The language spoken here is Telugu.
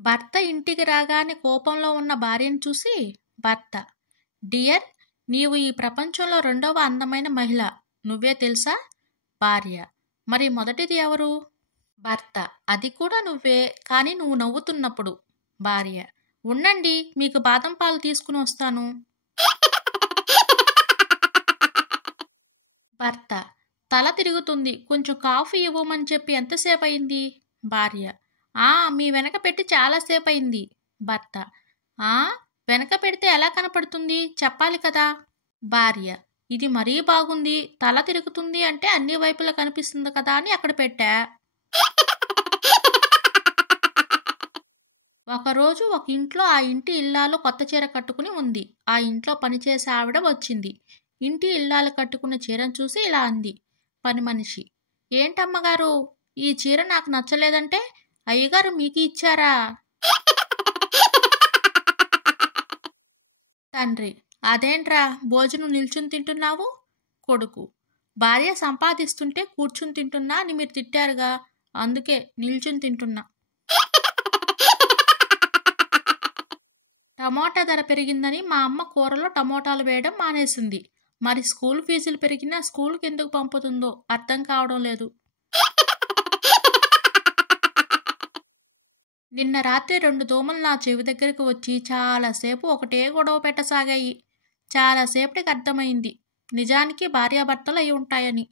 భర్త ఇంటికి రాగానే కోపంలో ఉన్న భార్యను చూసి భర్త: డియర్, నీవు ఈ ప్రపంచంలో రెండవ అందమైన మహిళ. నువ్వే తెలుసా? భార్య: మరి మొదటిది ఎవరు? భర్త: అది కూడా నువ్వే, కానీ నువ్వు నవ్వుతున్నప్పుడు. భార్య: ఉండండి, మీకు బాదం పాలు తీసుకుని వస్తాను. భర్త: తల తిరుగుతుంది, కొంచెం కాఫీ ఇవ్వమని చెప్పి ఎంతసేపు అయింది? భార్య: మీ వెనక పెట్టి చాలాసేపు అయింది. భర్త: ఆ వెనక పెడితే ఎలా కనపడుతుంది, చెప్పాలి కదా. భార్య: ఇది మరీ బాగుంది, తల తిరుగుతుంది అంటే అన్ని వైపులా కనిపిస్తుంది కదా అని అక్కడ పెట్టా. ఒకరోజు ఒక ఇంట్లో ఆ ఇంటి ఇల్లాలు కొత్త చీర కట్టుకుని ఉంది. ఆ ఇంట్లో పనిచేసే ఆవిడ వచ్చింది. ఇంటి ఇల్లాలు కట్టుకున్న చీరను చూసి ఇలా అంది. పని మనిషి: ఏంటమ్మగారు, ఈ చీర నాకు నచ్చలేదంటే అయ్యగారు మీకు ఇచ్చారా? తండ్రి: అదేంట్రా, భోజనం నిల్చుని తింటున్నావు? కొడుకు: భార్య సంపాదిస్తుంటే కూర్చుని తింటున్నా అని మీరు తిట్టారుగా, అందుకే నిల్చుని తింటున్నా. టమోటా ధర పెరిగిందని మా అమ్మ కూరలో టమోటాలు వేయడం మానేసింది. మరి స్కూల్ ఫీజులు పెరిగినా స్కూల్కి ఎందుకు పంపుతుందో అర్థం కావడం లేదు. నిన్న రాత్రి 2 దోమలు నా చెవి దగ్గరికి వచ్చి చాలాసేపు ఒకటే గొడవ పెట్టసాగాయి. చాలాసేపటికి అర్థమైంది, నిజానికి భార్యాభర్తలు అయి ఉంటాయని.